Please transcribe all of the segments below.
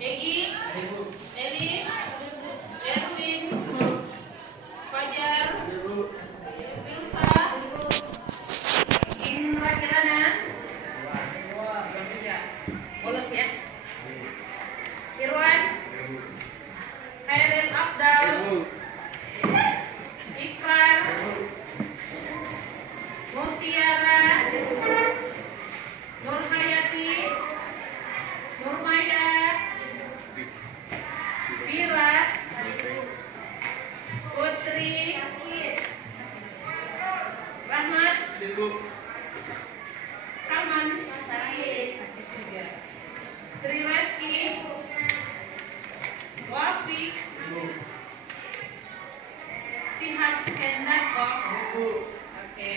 Egi, Elis, Erwin, Fajar, Wilsa, Indra Kirana, bolos ya. Irwan, Khairil Abdal, Ikrar, Mutiara, Nur Hayati, Nur Maya, Vira, Putri, Rahmat, Saman, Sri Reski, Wafi, Sihat Hendako. Oke.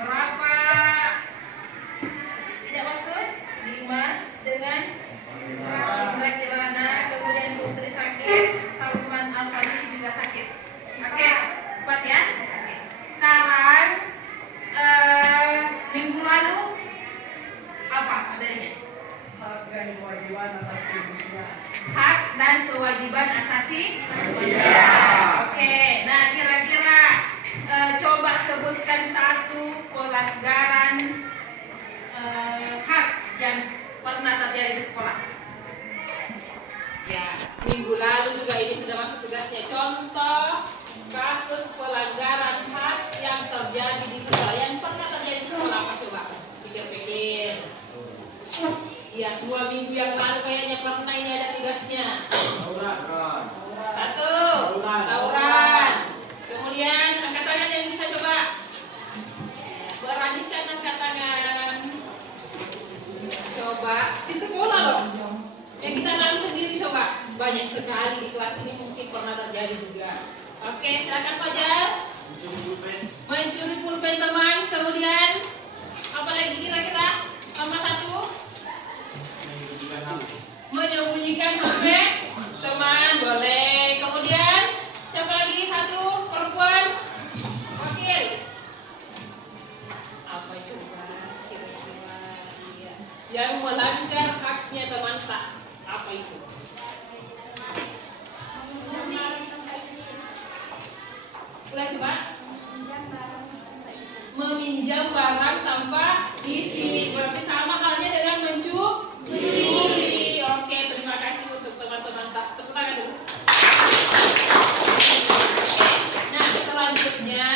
Berapa tidak maksud? Dimas dengan Indra Kirana, kemudian Putri sakit, Salman Al-Farisi juga sakit. Oke, 4 ya. Sekarang minggu lalu apa materinya? Hak dan kewajiban asasi manusia. Oke, nah kira-kira coba sebutkan satu pelanggaran hak yang pernah terjadi di sekolah. Ya, minggu lalu juga ini sudah masuk tugasnya. Contoh kasus pelanggaran hak yang terjadi di sekolah, yang pernah terjadi di sekolah apa coba? Pikir-pikir. Iya, 2 minggu yang lalu kayaknya pernah ini ada tugasnya. Satu, tawuran. Kemudian angkat tangan yang bisa coba. Berlanjutkan angkat tangan. Coba di sekolah loh. Yang kita alami sendiri coba. Banyak sekali di kelas ini mungkin pernah terjadi juga. Oke, silakan Fajar. Mencuri pulpen teman. Kemudian apa lagi kira-kira? Tambah 1. Menyembunyikan HP teman, boleh. Kemudian siapa lagi? 1 perempuan. Wakil. Apa coba kira-kira? Iya. Yang melanggar haknya teman tak. Apa itu? Ulang coba. Meminjam barang tanpa isi. Berarti sama halnya dengan mencuri. Oke, terima kasih untuk teman-teman. Tepuk tangan dulu. Oke, nah selanjutnya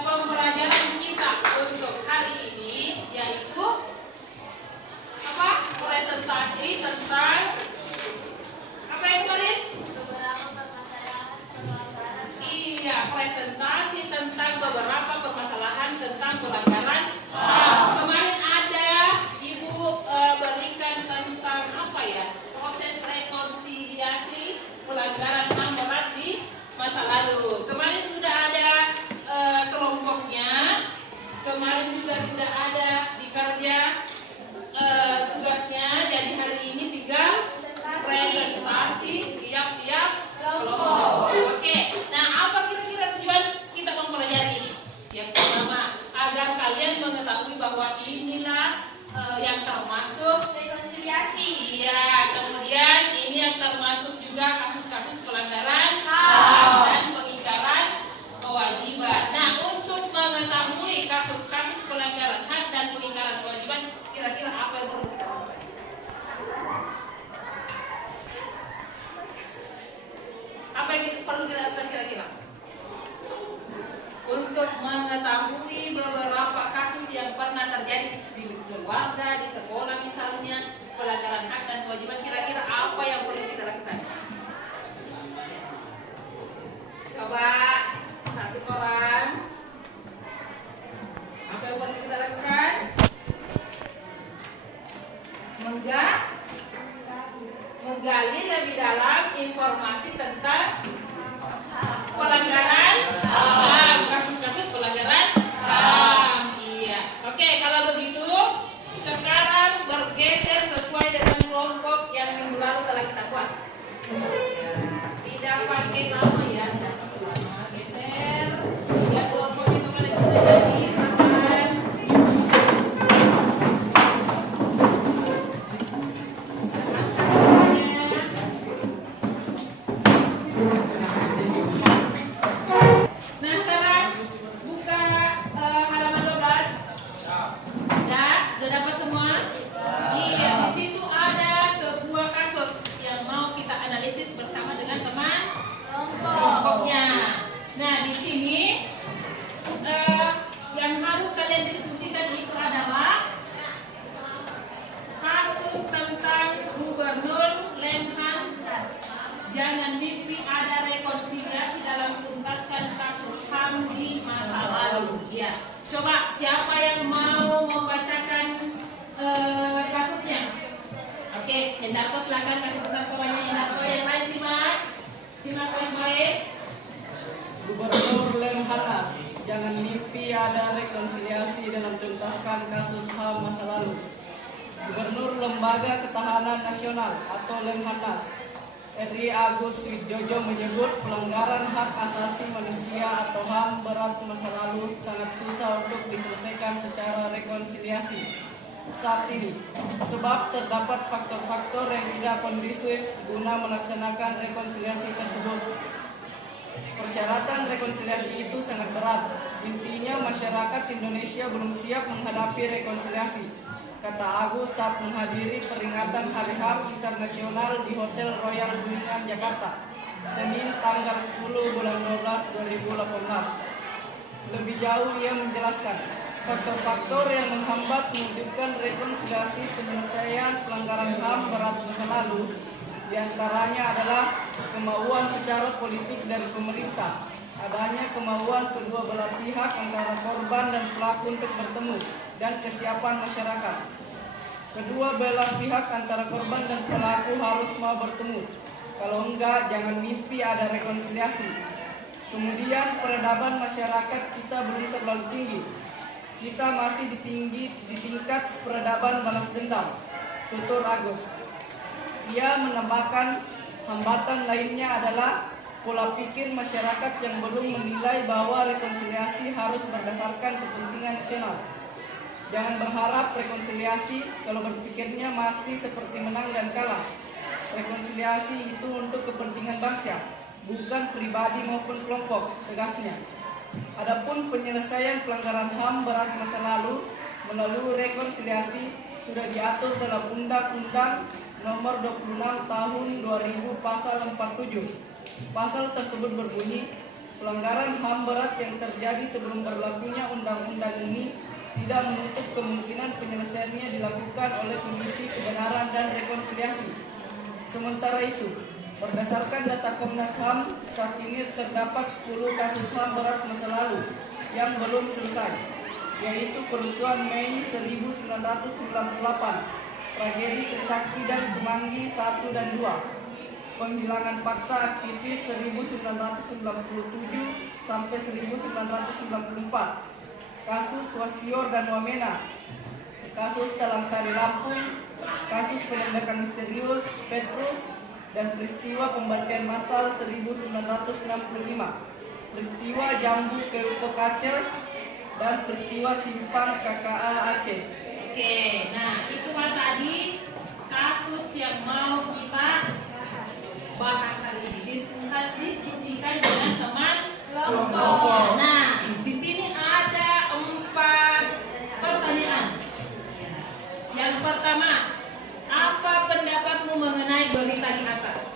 pembelajaran kita untuk hari ini yaitu apa? Presentasi tentang apa yang kemarin? Iya, presentasi tentang beberapa permasalahan tentang pelanggaran. Kemarin ada Ibu berikan tentang apa ya? Proses rekonsiliasi pelanggaran HAM berat di masa lalu. Kemarin sudah ada kelompoknya. Kemarin juga sudah ada di kerja tugasnya. Jadi hari ini tinggal presentasi tiap-tiap kelompok. Oke. Nah, apa kira-kira tujuan kita mempelajari ini? Yang pertama, agar kalian mengetahui bahwa inilah yang termasuk rekonsiliasi. Iya, kemudian ini yang termasuk juga kasus-kasus pelanggaran HAM dan pengingkaran kewajiban. Nah, untuk mengetahui kasus-kasus pelanggaran hak dan pengingkaran kewajiban, kira-kira apa yang perlu kita lakukan? Apa yang perlu kita lakukan kira-kira? Untuk mengetahui beberapa kasus yang pernah terjadi di keluarga, di sekolah misalnya, pelanggaran hak dan kewajiban, kira-kira apa yang perlu kita lakukan? Coba 1 orang. Apa yang perlu kita lakukan? Menggali lebih dalam informasi tentang pelanggaran HAM, kasus-kasus pelanggaran HAM. Iya. Oke, kalau begitu sekarang bergeser sesuai dengan kelompok yang minggu lalu telah kita buat. Tidak pakai nama ya, tidak pakai nama. Geser. Ya kelompoknya kemarin sudah jadi. Saman. jangan mimpi ada rekonsiliasi dalam tuntaskan kasus HAM di masa lalu. Ya, coba siapa yang mau membacakan kasusnya? Oke, Hendarto silakan kasih pesan semuanya. Hendarto yang lain simak baik-baik. Gubernur Lemhanas, jangan mimpi ada rekonsiliasi dalam tuntaskan kasus HAM masa lalu. Gubernur Lembaga Ketahanan Nasional atau Lemhanas, RI Agus Widjojo menyebut pelanggaran hak asasi manusia atau HAM berat masa lalu sangat susah untuk diselesaikan secara rekonsiliasi saat ini, sebab terdapat faktor-faktor yang tidak kondusif guna melaksanakan rekonsiliasi tersebut. Persyaratan rekonsiliasi itu sangat berat. Intinya masyarakat Indonesia belum siap menghadapi rekonsiliasi, kata Agus saat menghadiri peringatan Hari HAM Internasional di Hotel Royal Kuningan, Jakarta, Senin tanggal 10 bulan 12 2018. Lebih jauh ia menjelaskan, faktor-faktor yang menghambat mewujudkan rekonsiliasi penyelesaian pelanggaran HAM berat masa lalu diantaranya adalah kemauan secara politik dari pemerintah, adanya kemauan kedua belah pihak antara korban dan pelaku untuk bertemu, dan kesiapan masyarakat. Kedua belah pihak antara korban dan pelaku harus mau bertemu. Kalau enggak, jangan mimpi ada rekonsiliasi. Kemudian peradaban masyarakat kita belum terlalu tinggi. Kita masih di tingkat peradaban balas dendam, tutur Agus. Ia menambahkan hambatan lainnya adalah pola pikir masyarakat yang belum menilai bahwa rekonsiliasi harus berdasarkan kepentingan nasional. Jangan berharap rekonsiliasi kalau berpikirnya masih seperti menang dan kalah. Rekonsiliasi itu untuk kepentingan bangsa, bukan pribadi maupun kelompok, tegasnya. Adapun penyelesaian pelanggaran HAM berat masa lalu melalui rekonsiliasi sudah diatur dalam Undang-Undang Nomor 26 Tahun 2000 Pasal 47. Pasal tersebut berbunyi, pelanggaran HAM berat yang terjadi sebelum berlakunya undang-undang ini tidak menutup kemungkinan penyelesaiannya dilakukan oleh Komisi Kebenaran dan Rekonsiliasi. Sementara itu, berdasarkan data Komnas HAM, saat ini terdapat 10 kasus HAM berat masa lalu yang belum selesai, yaitu kerusuhan Mei 1998, tragedi Trisakti dan Semanggi 1 dan 2, penghilangan paksa aktivis 1997 sampai 1994, kasus Wasior dan Wamena, kasus Talang Sari Lampung, kasus penembakan misterius Petrus, dan peristiwa pembantian massal 1965, peristiwa Jambu Keupo Kacer, dan peristiwa Simpang KKA Aceh. Oke, nah itu kan tadi kasus yang mau kita bahas hari ini. Diskusikan dengan teman kelompok. Nah, di sini ada 4 pertanyaan. Yang pertama, apa pendapatmu mengenai berita di atas?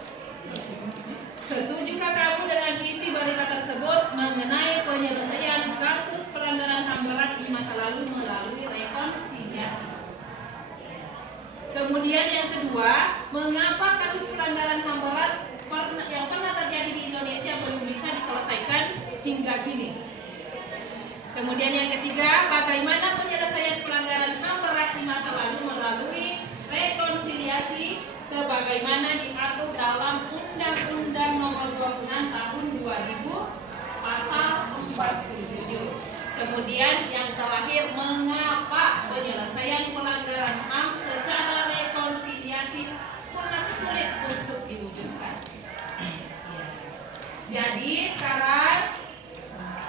Setujukah kamu dengan isi berita tersebut mengenai penyelesaian kasus pelanggaran HAM berat di masa lalu melalui rekonsiliasi? Kemudian yang kedua, mengapa kasus pelanggaran HAM berat yang pernah terjadi di Indonesia belum bisa diselesaikan hingga kini? Kemudian yang ketiga, bagaimana penyelesaian pelanggaran HAM berat di masa lalu melalui rekonsiliasi sebagaimana diatur dalam Undang-Undang Nomor 26 Tahun 2000 Pasal 47. Kemudian yang terakhir, mengapa penyelesaian pelanggaran HAM secara rekonsiliasi sangat sulit untuk diwujudkan? Jadi sekarang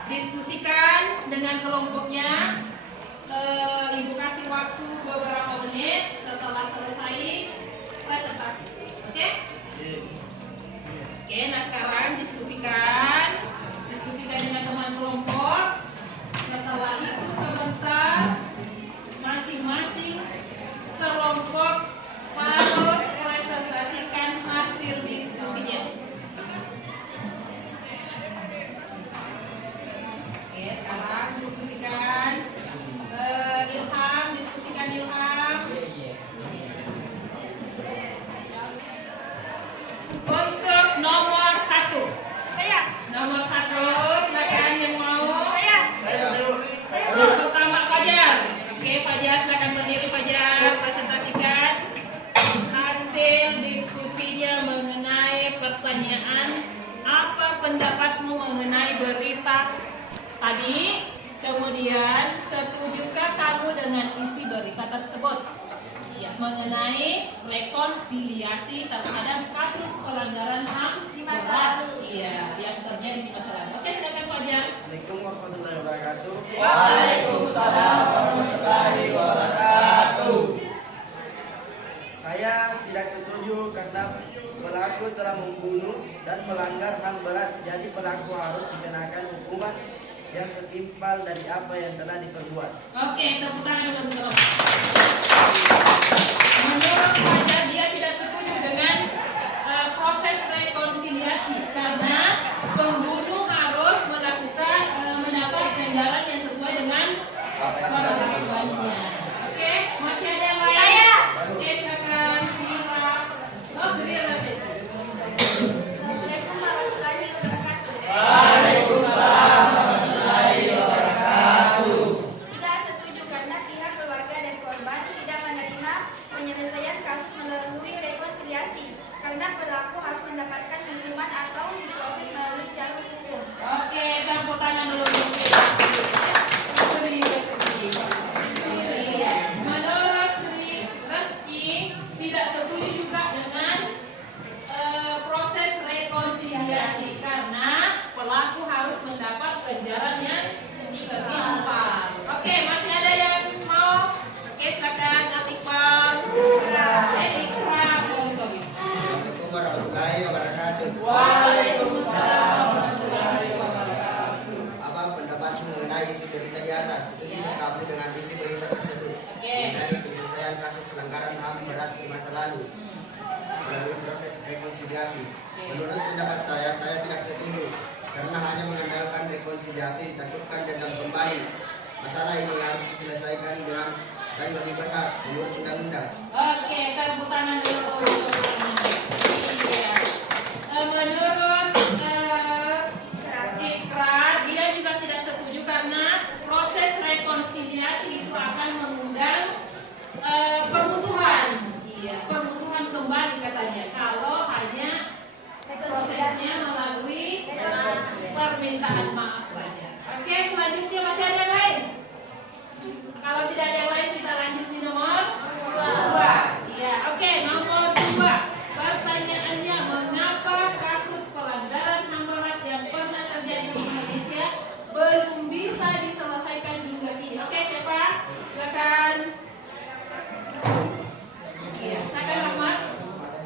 diskusikan dengan kelompoknya. Ibu kasih waktu beberapa menit setelah selesai presentasi. Oke? Oke, nah sekarang diskusikan dengan teman kelompok. Setelah itu sebentar masing-masing kelompok harus presentasikan hasil diskusinya. Oke, sekarang diskusikan Ilham, diskusikan Ilham. pertanyaan, apa pendapatmu mengenai berita tadi? Kemudian, setujukah kamu dengan isi berita tersebut? Ya, mengenai rekonsiliasi terhadap kasus pelanggaran HAM Di masa lalu. Iya, yang terjadi di masa lalu. Oke, silakan Pak Jan. Assalamualaikum warahmatullahi wabarakatuh. Waalaikumsalam warahmatullahi wabarakatuh. Saya tidak setuju karena pelaku telah membunuh dan melanggar HAM berat. Jadi pelaku harus dikenakan hukuman yang setimpal dari apa yang telah diperbuat. Oke, tepuk tangan dulu teman-teman. Menurut saya dia tidak setuju dengan proses rekonsiliasi karena pembunuh harus melakukan mendapat ganjaran yang sesuai dengan perlakuannya. Oke, masih ada yang lain? Saya. Oke, silakan Vira. Oh, Sri Rasid. Assalamualaikum warahmatullahi wabarakatuh. Waalaikumsalam warahmatullahi wabarakatuh. Tidak setuju karena pihak keluarga dan korban tidak menerima penyelesaian kasus melalui rekonsiliasi karena pelaku harus mendapatkan hukuman atau diproses melalui jalur hukum. Oke, tepuk tangan dulu. Sri Reski. Iya. Menurut Sri Reski tidak setuju juga dengan proses rekonsiliasi karena pelaku harus mendapat ganjaran yang setimpal. Oke, masih ada yang mau? Oke, silakan Iqbal. Ikram. Sorry. Assalamualaikum warahmatullahi wabarakatuh. Waalaikumsalam warahmatullahi wabarakatuh. Apa pendapatmu mengenai isi berita di atas? Setuju kamu dengan isi berita tersebut mengenai penyelesaian kasus pelanggaran HAM berat di masa lalu melalui proses rekonsiliasi. Menurut pendapat saya tidak setuju karena hanya mengandalkan rekonsiliasi takutkan dendam kembali. Masalah ini harus diselesaikan dengan dan lebih berat menurut undang-undang. Oke, tepuk tangan dulu. Iya. Menurut Ikra, dia juga tidak setuju karena proses rekonsiliasi itu akan mengundang permusuhan. Iya, permusuhan kembali katanya. Kalau hanya prosesnya melalui permintaan maaf saja. Oke, selanjutnya masih ada yang lain? Kalau tidak ada yang lain kita lanjut di nomor 2. Iya, oke, nomor 2. Pertanyaannya, mengapa kasus pelanggaran HAM berat yang pernah terjadi di Indonesia belum bisa diselesaikan hingga kini? Oke, siapa? Silakan. Iya, silakan Rahmat.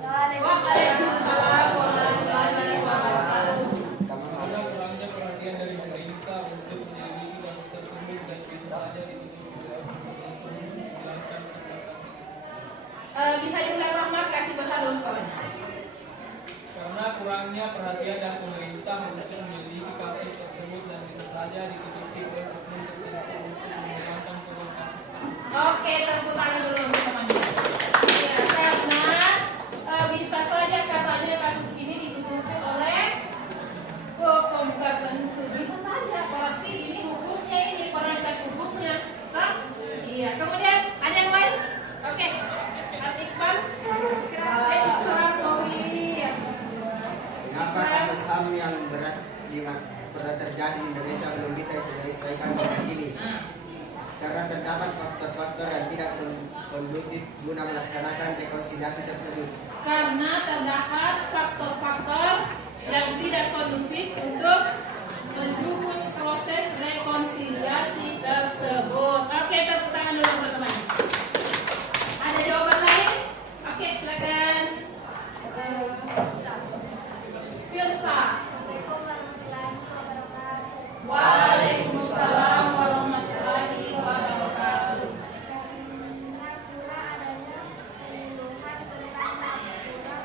Waalaikumsalam warahmatullahi wabarakatuh. Ada kurangnya perhatian dari pemerintah untuk menyelidiki kasus tersebut dan bisa saja ditutup menghilangkan Bisa diulang Rahmat, kasih besar dulu soalnya. karena kurangnya perhatian dari pemerintah untuk menyelidiki kasus tersebut dan bisa saja ditutupi oleh oknum tertentu untuk menghilangkan seluruh kasus. Oke, tepuk tangan dulu untuk teman-teman. Ya, karena bisa saja katanya kasus ini ditutupi oleh hukum tertentu. Bisa saja, berarti ini hukumnya, ini perangkat hukumnya. Nah, iya. Kemudian ada yang lain? Oke, Iqbal. Iqbal, sorry. Mengapa kasus HAM yang berat pernah terjadi di Indonesia belum bisa diselesaikan hingga kini? Karena terdapat faktor-faktor yang tidak kondusif guna melaksanakan rekonsiliasi tersebut. Karena terdapat faktor-faktor yang tidak kondusif untuk mendukung proses rekonsiliasi tersebut. Oke, tepuk tangan dulu untuk teman. Ada jawaban lain? Oke, silakan. Firsa. Assalamualaikum warahmatullahi wabarakatuh. Waalaikumsalam warahmatullahi wabarakatuh. Karena pula adanya penyuluhan tentang natura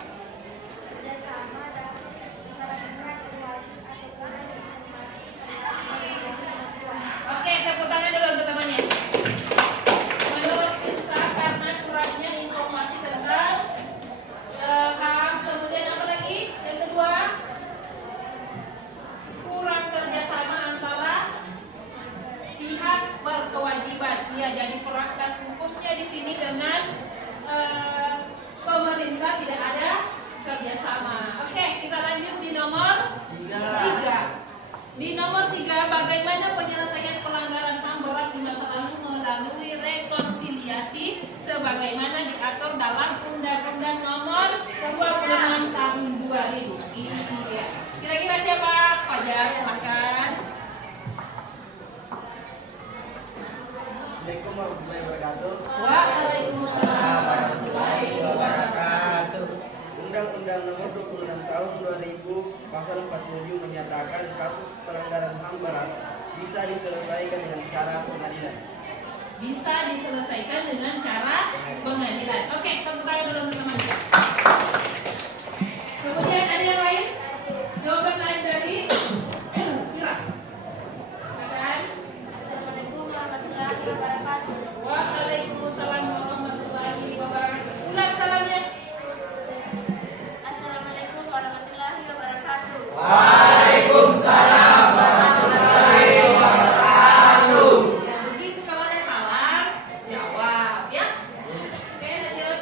kerjasama dan antara pihak berwajib atau kurang informasi tentang perempuan. Oke, tepuk tangan dulu untuk temannya. Menurut Firsa, karena kurangnya informasi tentang HAM, kemudian apa lagi? Yang kedua, kurang kerjasama antara pihak berkewajiban. Ya, jadi perangkat hukumnya di sini dengan pemerintah tidak ada kerjasama. Oke, kita lanjut di nomor 3. Di nomor 3, bagaimana penyelesaian pelanggaran HAM berat di masa lalu melalui rekonsiliasi sebagaimana diatur dalam Undang-Undang Nomor 26 Tahun 2000. Iya. Kira-kira siapa? Fajar, silakan. Assalamualaikum warahmatullahi wabarakatuh. Waalaikumsalam warahmatullahi wabarakatuh. Undang-Undang Nomor 26 Tahun 2000 Pasal 47 menyatakan kasus pelanggaran HAM berat bisa diselesaikan dengan cara pengadilan. Bisa diselesaikan dengan cara pengadilan. Oke, tepuk tangan dulu untuk teman-teman. Kemudian ada yang lain? Jawaban lain dari Kira. Silakan. Assalamualaikum warahmatullahi wabarakatuh. Waalaikumsalam warahmatullahi wabarakatuh. Ulang salamnya. Assalamualaikum warahmatullahi wabarakatuh. Waalaikumsalam warahmatullahi wabarakatuh. Ya, begitu kalau ada salah, jawab ya. Oke, lanjut.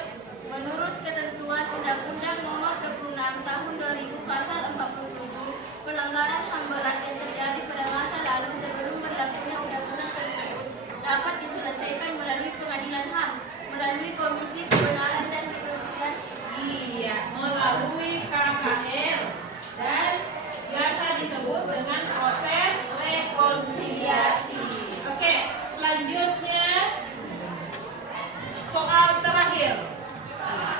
Menurut ketentuan Undang-Undang Nomor 26 Tahun 2000 Pasal 47, pelanggaran HAM berat yang terjadi pada masa lalu sebelum berlakunya undang-undang tersebut dapat diselesaikan melalui pengadilan HAM, melalui Komisi Kebenaran dan Rekonsiliasi. Iya, melalui KKR dan biasa disebut dengan proses rekonsiliasi. Oke, selanjutnya soal terakhir.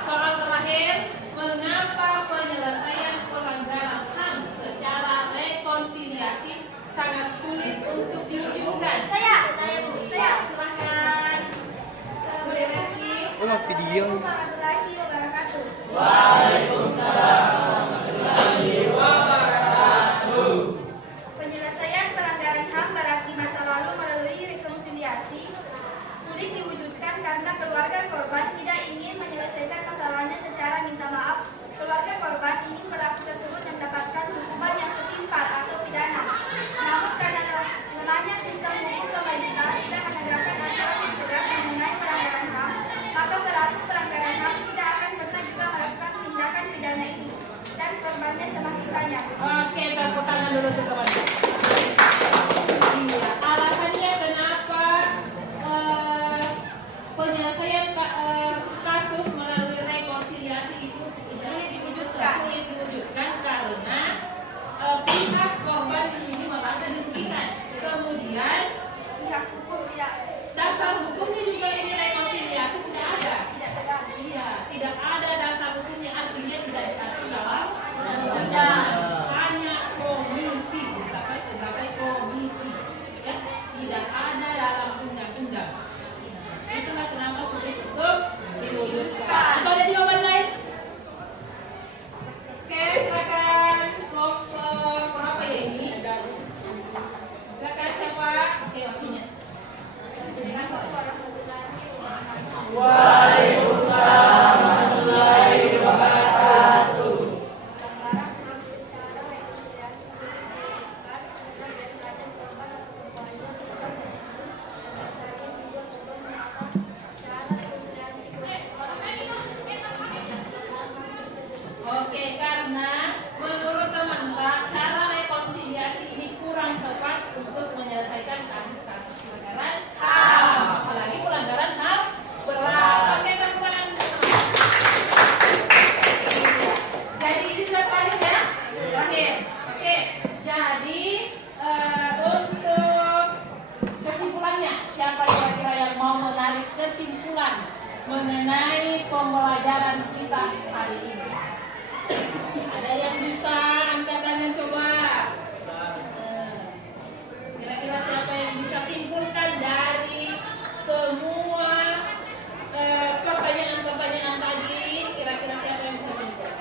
Soal terakhir, mengapa penyelesaian pelanggaran HAM secara rekonsiliasi sangat sulit untuk diwujudkan? Saya. Silakan. Boleh Reski? Video. Assalamualaikum warahmatullahi wabarakatuh. Penyelesaian pelanggaran HAM berat di masa lalu melalui rekonsiliasi sulit diwujudkan karena keluarga korban tidak ingin menyelesaikan masalahnya secara minta maaf. Keluarga korban ingin pelaku tersebut mendapatkan hukuman yang setimpal atau pidana. Namun karena lemahnya sistem hukum pemerintah tidak menegakkan aturan yang tegas mengenai pelanggaran HAM, maka pelaku pelanggaran HAM tidak akan pernah juga melakukan tindakan pidana itu dan korbannya semakin banyak. Oke, tepuk tangan dulu untuk teman-teman. Iya, alasannya kenapa penyelesaian kasus melalui rekonsiliasi itu sulit diwujudkan karena pihak korban di sini merasa dirugikan. Kemudian Pihak hukum tidak dasar hukumnya juga ini rekonsiliasi tidak ada. tegas. Iya, tidak ada dasar hukumnya, artinya tidak diatur dalam Undang-undang. hanya komisi, tapi sebagai komisi, ya, tidak ada dalam undang-undang. Itulah kenapa sulit untuk diwujudkan. Atau ada jawaban lain? Oke, silakan kelompok berapa ya ini? Silakan siapa? Oke, waktunya. Silakan, Pak. Waalaikumsalam warahmatullahi wabarakatuh. Pelanggaran HAM secara rekonsiliasi sulit dilakukan karena biasanya korban atau korbannya bukan biasanya juga korban merasa cara rekonsiliasi Oke, karena menurut teman-teman cara rekonsiliasi ini kurang tepat untuk menyelesaikan kasus-kasus pelanggaran HAM, apalagi pelanggaran HAM berat. Oke, tepuk tangan untuk teman-teman. Iya. Jadi ini sudah terakhir ya? Terakhir. Oke, jadi untuk kesimpulannya, siapa kira-kira yang mau menarik kesimpulan mengenai pembelajaran kita hari ini? Ada yang bisa angkat tangan coba? Kira-kira siapa yang bisa simpulkan dari semua pertanyaan-pertanyaan tadi? Kira-kira siapa yang bisa simpulkan?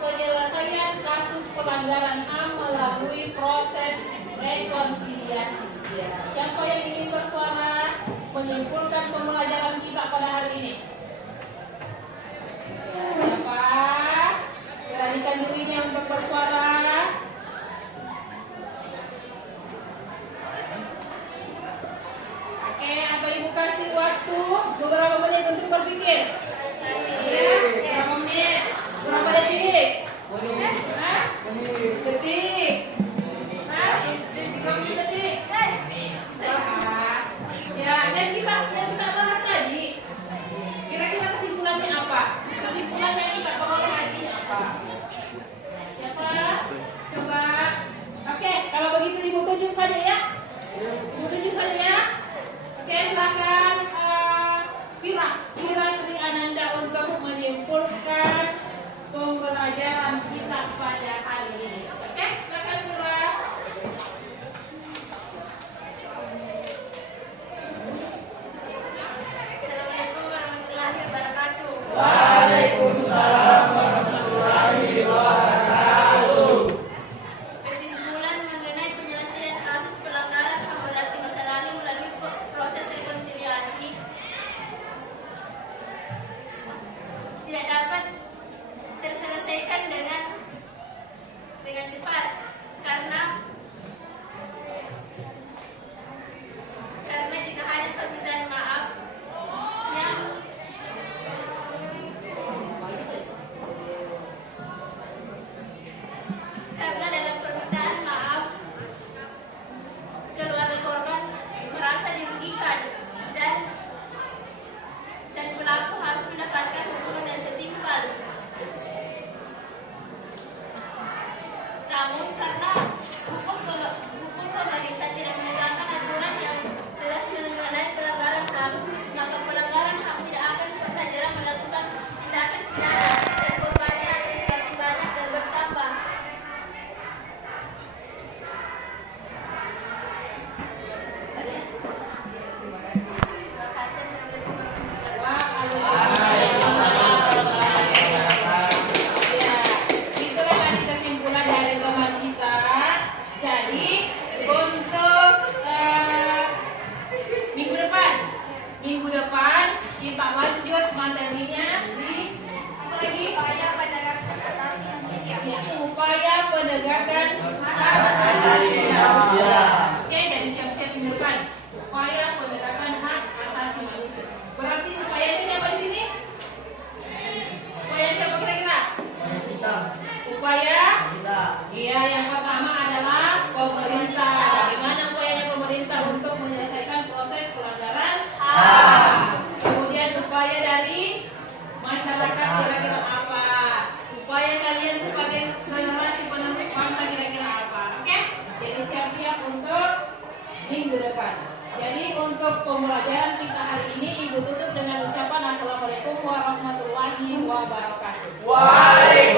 Penyelesaian kasus pelanggaran HAM melalui proses rekonsiliasi. Ya. Siapa yang ingin bersuara menyimpulkan pembelajaran kita pada hari ini? silakan Pira Tri Ananda untuk menyimpulkan pembelajaran kita pada hari ini. Oke, silakan Pira. Assalamualaikum warahmatullahi wabarakatuh. Waalaikumsalam warahmatullahi wabarakatuh. Kesimpulan mengenai penyelesaian kasus pelanggaran HAM berat di masa lalu melalui proses rekonsiliasi tidak dapat terselesaikan dengan cepat karena jika hanya permintaan maaf yang karena dalam permintaan maaf keluarga korban merasa dirugikan dan pelaku harus mendapatkan hukuman yang setimpal. Namun karena hukum pemerintah tidak menegakkan aturan yang jelas mengenai pelanggaran HAM, maka pelanggaran HAM tidak akan pernah jarang melakukan tindakan pidana dan korbannya akan semakin banyak dan bertambah. Itulah tadi kesimpulan dari teman kita. Jadi untuk minggu depan kita lanjut materinya di apa lagi? Upaya penegakan asasi manusia. Ya, upaya penegakan hak asasi manusia. Oke, jadi siap-siap minggu depan. Upaya penegakan hak asasi manusia. Berarti upayanya siapa di sini? Upaya siapa kira-kira? Upaya? Iya, yang pertama adalah pemerintah. Bagaimana upayanya pemerintah untuk menyelesaikan proses pelanggaran HAM? Kemudian upaya dari masyarakat kira-kira apa? Upaya kalian sebagai generasi penerus bangsa kira-kira apa? Oke? Jadi siap-siap untuk minggu depan. Jadi untuk pembelajaran kita hari ini Ibu tutup dengan ucapan Assalamualaikum warahmatullahi wabarakatuh. Waalaikumsalam.